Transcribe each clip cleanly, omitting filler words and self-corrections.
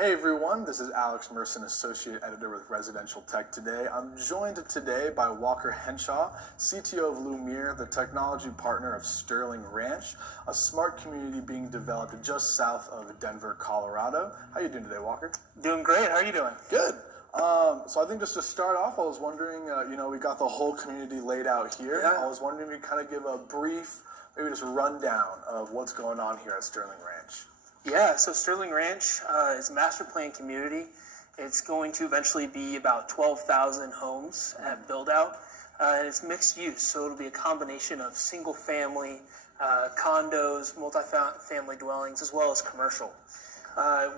Hey everyone, this is Alex Merson, Associate Editor with Residential Tech Today. I'm joined today by Walker Henshaw, CTO of Lumiere, the technology partner of Sterling Ranch, a smart community being developed just south of Denver, Colorado. How are you doing today, Walker? Doing great. How are you doing? Good. So I think just to start off, I was wondering, we got the whole community laid out here. Yeah. I was wondering if you kind of give a brief, maybe just rundown of what's going on here at Sterling Ranch. Yeah, so Sterling Ranch is a master plan community. It's going to eventually be about 12,000 homes at build-out. And it's mixed use, so it'll be a combination of single-family, condos, multi-family dwellings, as well as commercial.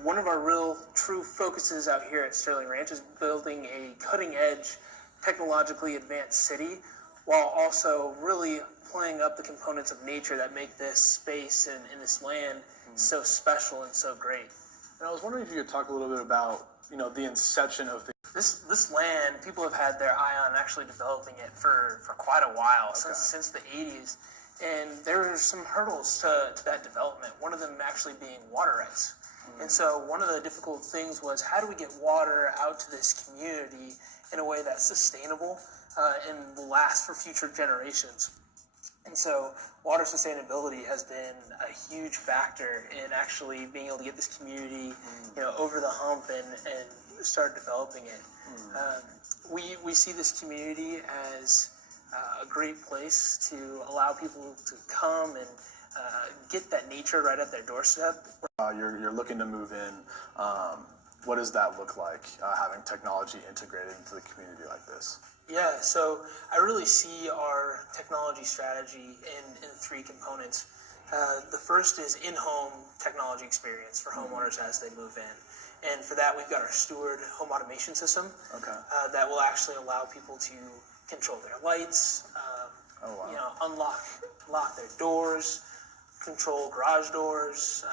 One of our real true focuses out here at Sterling Ranch is building a cutting-edge, technologically advanced city, while also really playing up the components of nature that make this space and this land so special and so great. And I was wondering if you could talk a little bit about, the inception of This land, people have had their eye on actually developing it for quite a while, since the 80s. And there are some hurdles to that development, one of them actually being water rights. And so one of the difficult things was, how do we get water out to this community in a way that's sustainable and will last for future generations? And so water sustainability has been a huge factor in actually being able to get this community, over the hump and start developing it. We see this community as a great place to allow people to come and get that nature right at their doorstep. You're looking to move in. What does that look like, having technology integrated into the community like this? Yeah, so I really see our technology strategy in three components. The first is in-home technology experience for homeowners as they move in. And for that, we've got our Steward home automation system that will actually allow people to control their lights, lock their doors, control garage doors,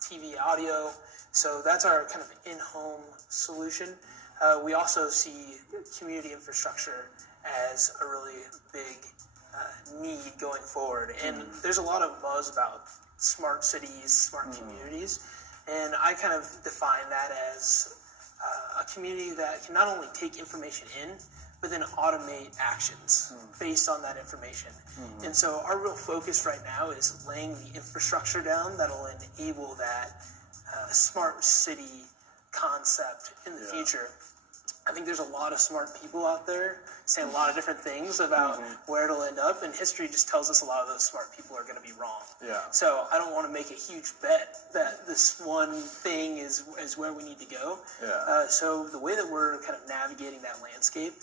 TV audio. So that's our kind of in-home solution. We also see community infrastructure as a really big need going forward. And there's a lot of buzz about smart cities, smart communities. And I kind of define that as a community that can not only take information in, but then automate actions based on that information. And so our real focus right now is laying the infrastructure down that'll enable that smart city concept in the future. I think there's a lot of smart people out there saying a lot of different things about where it'll end up, and history just tells us a lot of those smart people are going to be wrong. Yeah. So I don't want to make a huge bet that this one thing is where we need to go. Yeah. So the way that we're kind of navigating that landscape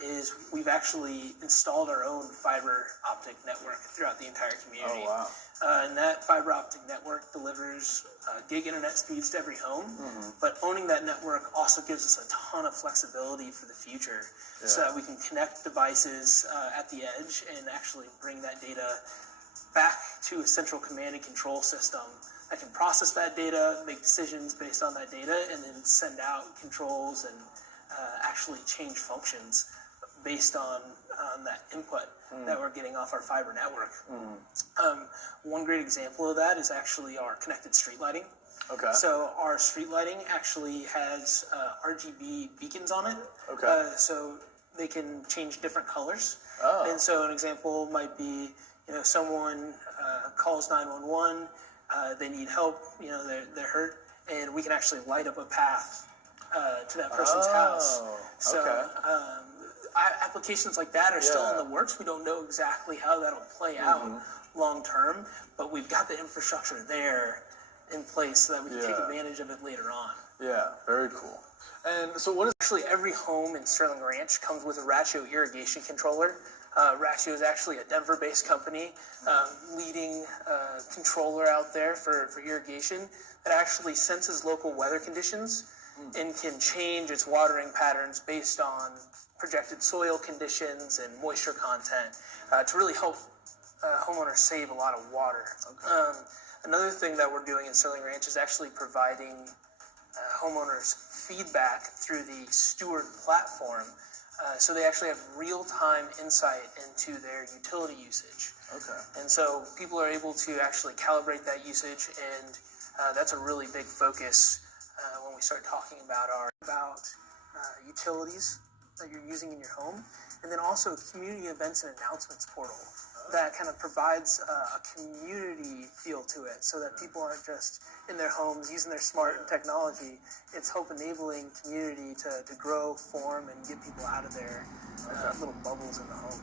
is we've actually installed our own fiber optic network throughout the entire community. Oh, wow. And that fiber optic network delivers gig internet speeds to every home, but owning that network also gives us a ton of flexibility for the future, so that we can connect devices at the edge and actually bring that data back to a central command and control system that can process that data, make decisions based on that data, and then send out controls and actually change functions based on that input that we're getting off our fiber network. One great example of that is actually our connected street lighting. Okay. So our street lighting actually has RGB beacons on it. Okay. So they can change different colors. Oh. And so an example might be, someone calls 911, they need help, they're hurt, and we can actually light up a path to that person's house. So, okay. Applications like that are still in the works. We don't know exactly how that'll play out long term, but we've got the infrastructure there in place so that we can take advantage of it later on. Yeah, very cool. And so what is... Actually, every home in Sterling Ranch comes with a Ratio irrigation controller. Ratio is actually a Denver-based company, leading controller out there for irrigation that actually senses local weather conditions and can change its watering patterns based on projected soil conditions and moisture content to really help homeowners save a lot of water. Okay. Another thing that we're doing in Sterling Ranch is actually providing homeowners feedback through the Steward platform, so they actually have real-time insight into their utility usage. Okay. And so people are able to actually calibrate that usage, and that's a really big focus when we start talking about utilities that you're using in your home, and then also community events and announcements portal that kind of provides a community feel to it, so that people aren't just in their homes using their smart technology. It's hope enabling community to grow, form, and get people out of their little bubbles in the home.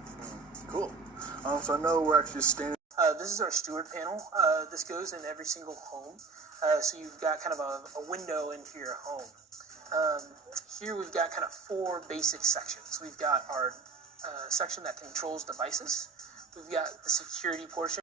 Cool. So I know we're actually standing. This is our steward panel. This goes in every single home. So you've got kind of a window into your home. Here we've got kind of 4 basic sections. We've got our section that controls devices. We've got the security portion.